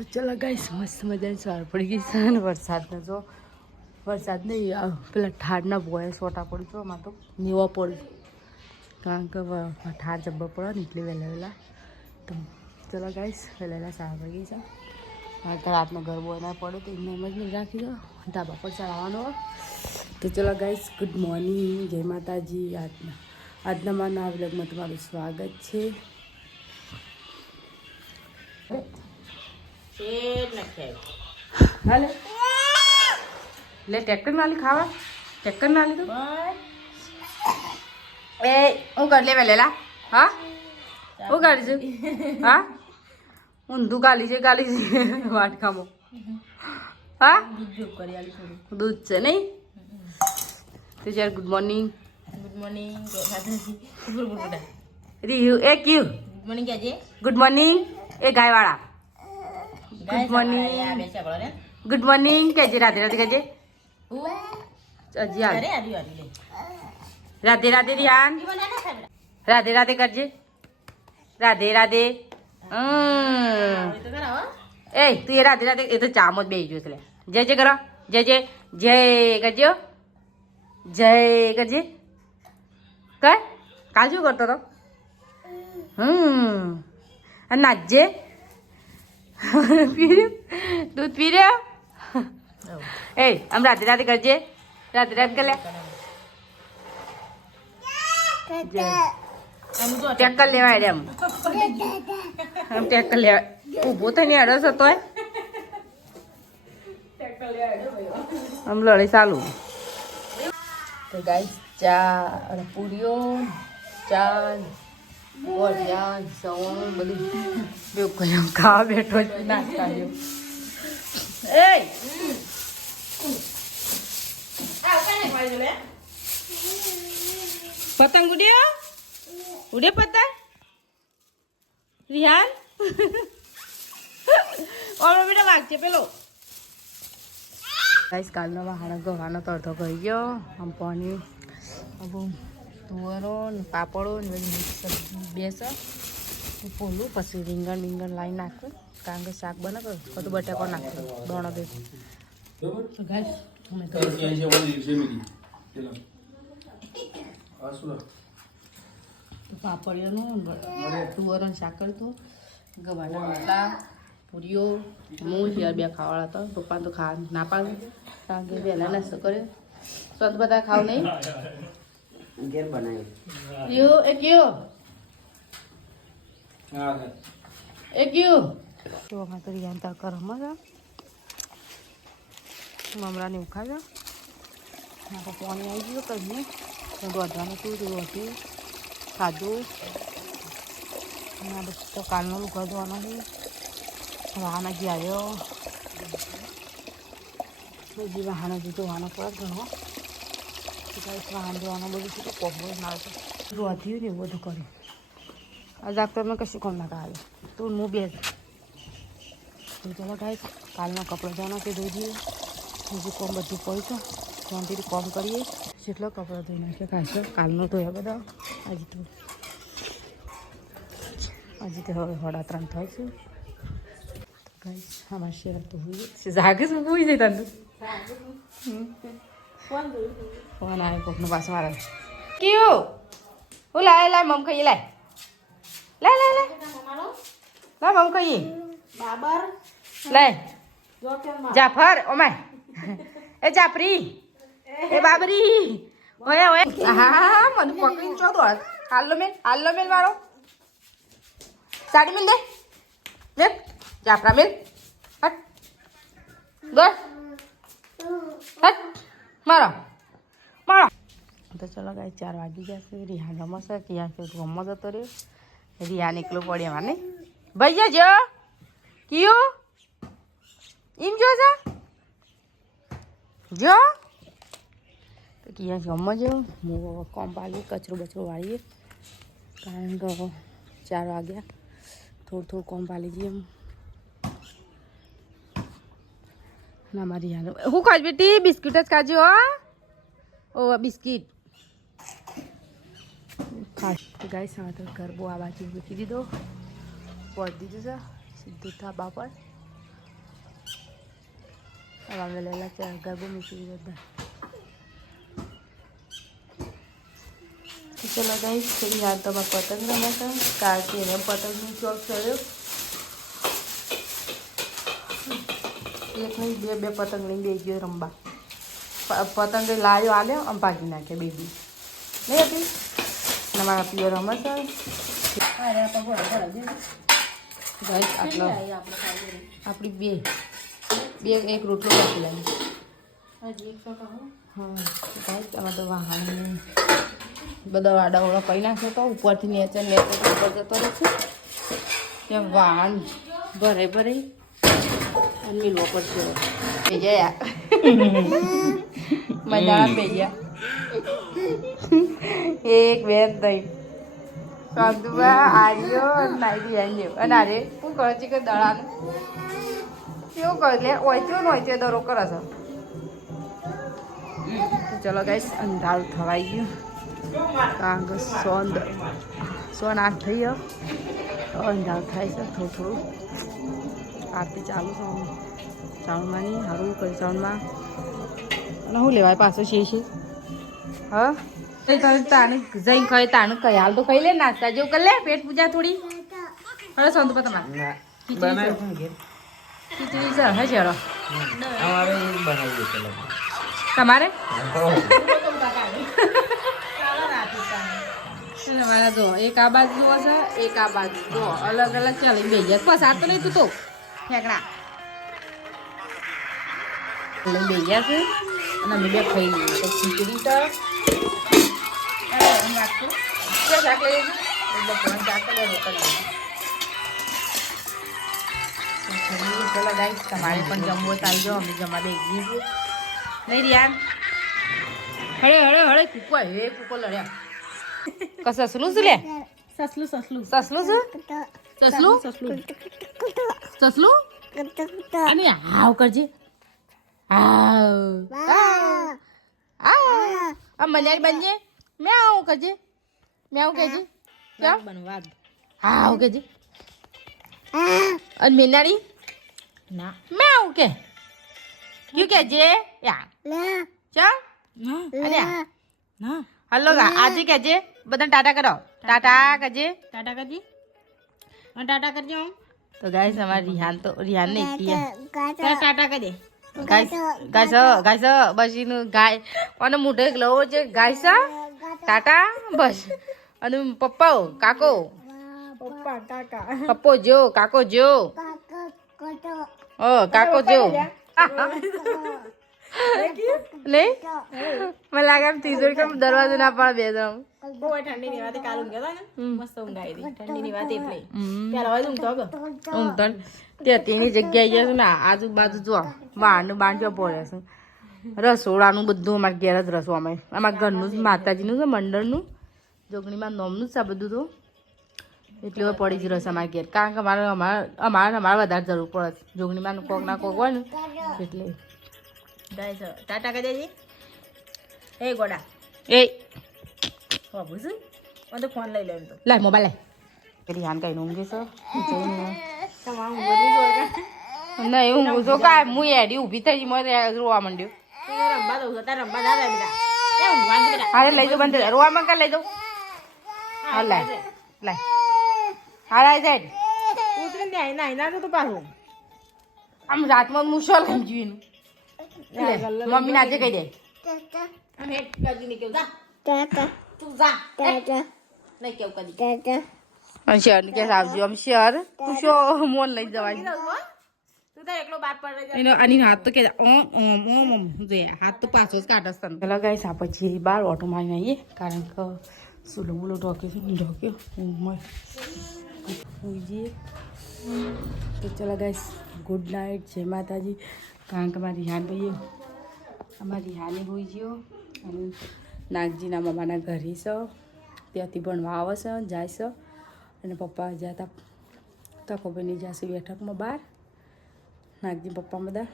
તો ચલો ગાઈસ મસ્ત મજાની સવાર પડી ગઈ છે અને વરસાદનો જો વરસાદ નહીં પેલા ઠારના ભોય સોટા પડી તો એમાં તો નીવા પડી કારણ કે ઠાર જબ્બર પડે ને એટલે વહેલા તો ચલો ગાઈસ વહેલા સવાર પડી ગઈ છે તો રાતનો ગરબો એના પડે તો એમને એમ જ નહીં રાખી દો ધાબા પર ચલાવવાનો તો ચલો ગાઈસ ગુડ મોર્નિંગ જય માતાજી આજના મારા આ વ્લોગમાં તમારું સ્વાગત છે. હાલે લે ટ્રેક્ટર નાલી ખાવા ટ્રેક્ટર નાલી તો એ હું કરી લે વેલેલા હા હું કાઢી છું હા ઊંધું ગાલી છે વાટકામાં હા દૂધ છે નહીં તો ચાલ ગુડ મોર્નિંગ રીયુ એ ક્યુ ગુડ મોર્નિંગ એ ગાયવાળા ગુડ મોર્નિંગ ગુડ મોર્નિંગ કહેજે રાધે રાધે કહેજે હજી હાલ રાધે રાધે રિયાન રાધે રાધે કરજે રાધે રાધે એ તું એ રાધે રાધે એ તો ચામો જ બેસી ગયો એટલે જય જય કરો જય જય જય કરજો જય કરજે કર કાલ શું કરતો હતો અને નાચજે દૂધ પી રહ્યો એ આમ રાધે રાધે કરજે રાધે રાધે કર લે ટેક્કર લેવાય રે આમ ટેક્કર લેવાય ઊભો થઈને અડસ હતો આમ લડી ચાલુ તો ગાઈસ ચા અને પૂરીઓ ચા ભજીયા સવણ બધું બેવું કર્યું ખાવા બેઠો જ નાસ્તા જેવું એ પતંગ ઉડ્યો ઉડે પતંગ રિહાન ઓલો બેટા વાગશે પેલો ગાઈસ કાલનો વાહણ ગવાનો તો અડધો કરી ગયો આમ પાણી તુવરો ને પાપડો ને બધી મિક્સ બેસે પોલું પછી રીંગણ લાવી નાખું કારણ કે શાક બનાવે બધું બટાકો નાખું દોણો બે તો ગાઈસ અમે પાપડીઓનું તુવરોનું શાક કરતું ગવાના રોટલા પૂરીઓ હું હિયર બે ખાવાળા હતા પપ્પા તો ખા ના પાડે કારણ કે વહેલા નાસ્તો કર્યો સ્વાદ બધા ખાવ નહીં ઘેર બનાવી યો એક યો તો અમારે તો રિયાન તાર કરમ મમરાને ઉખાડ્યો મારે પાણી આવી ગયું કરીને દોડવાનું હતું રોટી ખાધું તો કાલનો લુકા ધોવાનો છે વાહન હજી આવ્યો હજી વાહન હજી ધોવાનો પડે ઘણો વાહન ધોવાનો બધું શું તો કોપરો ના આવે રોધ્યું ને એવું બધું કર્યું આ જાગતો મેં કશું કોમ ના કાલે તું હું બે તો ચાલો ગાય કાલના કપડાં ધોવાના તે ધોઈ દઈએ બીજું કોમ બધું પડ્યું છે શાંતિથી કોમ કરીએ જેટલો કપડાં ધોઈ નાખે ખાશો કાલનો ધોયા બધા હજી તો હવે 3:30 થાય છે ગાઈસ અમાર શેર તો હોય જાગે છે હોય જાય તને ફોન આવે કોકનો પાસ મારે ક્યો હું લાય મમ ખાઈ લાય મમ ખાઈ બાબર લાય જાફર ઓમાય એ જાફરી એ બાબરી ઓય હા મને પકડી ચો દોડ હાલો મેલ મારો સાડી મિલ દે જાફરા મિલ હટ ગર હટ મારો તો ચલો ગાય 4 વાગી ગયા છે રિહાન રમશે ક્યાં છે રમવા જતો રહ્યો રિહાન એકલો પડ્યા માને ભૈયા જો કયું એમ જો છે જો તો ક્યાં રમવા જેવું હું કોમ પાલી કચરો બચરો વાળીએ કારણ કે 4 વાગ્યા થોડું કોમ પાલી જઈએ ના મારી યાર હું ખાજ બેટી બિસ્કિટ જ ખાજો ઓ બિસ્કિટ ખાસ તો ગાઈસ હવે તો ગરબો આ બાજુ મૂકી દીધો પડ દીધું છે સીધું ધાબા પર હવે લેલા ગરબો મૂકી બધા. ચલો ગાઈસ ફરી યાર તો પતંગ રમ્યા હતા. કાલથી એને પતંગનો શોખ કર્યો. એક નહીં બે પતંગ લઈને બે ગયો રમવા. પતંગ લાવ્યો આલ્યો આમ ભાગી નાખે બેબી નહીં હતી ને મારા પિયર રમે છે. ગાઈસ આટલો આપણી બે એક રોટલો કાપી લાવી. હા ગાઈસ આમાં તો વાહન બધા વાડાવાળા કરી નાખ્યો તો ઉપરથી નેચર ઉપર જતો રહેશે. ત્યાં વાહન ભરે મિલવો પડશે. ભેજ્યા મજા ભેજ્યા એક બે દહીં કાંદુબા આર્યો નાઈ આવ્યો અને અરે શું કરે છે કે દળાનું કેવું કરે લે ઓયચો દરો કરે છે. ચલો ગાઈસ અંધારું થવાઈ ગયું કારણ કે સોન 8 થઈ ગયો. અંધારું થાય છે થોડું આરતી ચાલુ છે સાઉન્ડમાં નહીં સારું કરી સાઉન્ડમાં અને શું લેવાય પાછો છે હા તાનું જઈને ખાય તાનું કઈ હાલ તો ખાઈ લે નાસ્તા જેવું કરી લે પેટ પૂજા થોડી. હવે સંતુ પર તમારે ખીચડી છે હે ચલો તમારે તમારા જો એક આ બાજુ હશે એક આ બાજુ જો અલગ અલગ ચાલે બે ગયા બસ આ તો નહીં તું તો ફેંકડા લઈને બે ગયા છે અને અમે બે ખાઈ ગયું તો ખીચડી તો શાક લઈ ચલો ગાઈસ તમારે પણ જમવો તો આવી જાઓ અમે જમવા દઈ ગઈ છીએ નહીં રિયાન હળે કૂકો હે કૂકો લડ્યા સસલું શું લે સસલું અને હાવ કરજે હાવ આ મલાઈ બનજે મેં કરજે મેં કહેજે બનવા હાવ કહેજે અને મેનારી ના મેં કે ક્યું કહેજે યા ચા અને ના હલો આજે કહેજે બધા ટાટા કરો ટાટા કરજે ટાટા કરજો. તો ગાઈસ અમારે રિહાન ને ટાટા કરી ગાઈસ બસ એનું ગાય અને મોઢે લવો છે ગાઈસ ટાટા બસ અને પપ્પા કાકો પપ્પો જો કાકો જો કાકો જો નહીં મને લાગે તીજોરી કેમ દરવાજો ના પડે બે જણ ઠંડી ની વાત કાલ ઊંઘ્યા હતા ને મસ્ત ઊંઘાઈ હતી ઠંડી ની વાત એટલે ત્યારે હવે ઊંઘતો તેની જગ્યાએ જશે ને આજુબાજુ જો વાળનું બાંધજો પડે છે. રસોડાનું બધું અમારે ઘેર જ રસોડામાં અમારા ઘરનું જ માતાજીનું છે મંડળનું જોગણીમાં નોમનું જ છે બધું તો એટલે હવે પડી જ રહેશે અમારા ઘેર કારણ કે અમારે વધારે જરૂર પડે જોગણીમાં કોક ના કોક હોય ને એટલે ટાટા કરી દેજી એ ગોડા એ બાબુ શું મને તો ફોન લઈ લે તો લાય મોબાઈલ લાય પેલી હાન કઈ ઊંઘે છે તમારું બધું જોઈ નહીં ઊંઘું છો કાંઈ હું એડી ઊભી થઈ મને રોવા માંડ્યો રમવા દઉં છો તારે રમવા દાદા બેટા એ ઊંઘવાનું બેટા હારે લઈ જાઉં બંધ રોવામાં કાં લઈ જાઉં હા લાય લાય હારા જાય ઉતરે ને ના તો પાછું આમ રાતમાં મૂછો લઈ જોઈને મમ્મી આજે કહી દે અમે કદી નહીં કેવું તું જા નહીં કેવું કદી શહેર કે આવજો આમ શહેર તું શું મોન લઈ જવાય તું તો એકલો બાર પર એનો આની હાથ તો કે ઓમ જોઈએ હાથ તો પાછો જ કાઢસ તને પેલા ગાઈસ આ પછી બાર ઓટો મારીને આવીએ કારણ કે સુલો બુલો ઢોક્યો છે ઢોક્યો જઈએ તો ચલો ગાઈસ ગુડ નાઇટ જય માતાજી કારણ કે મારી રિહાન ભાઈ અમારી રિહાની હોઈ ગયો અને નાગજીના મામાના ઘરે છે ત્યાંથી ભણવા આવે છે જાય છે અને પપ્પા જ્યાં હતા તકોબેની જશે બેઠકમાં બહાર નાગજી પપ્પા બધા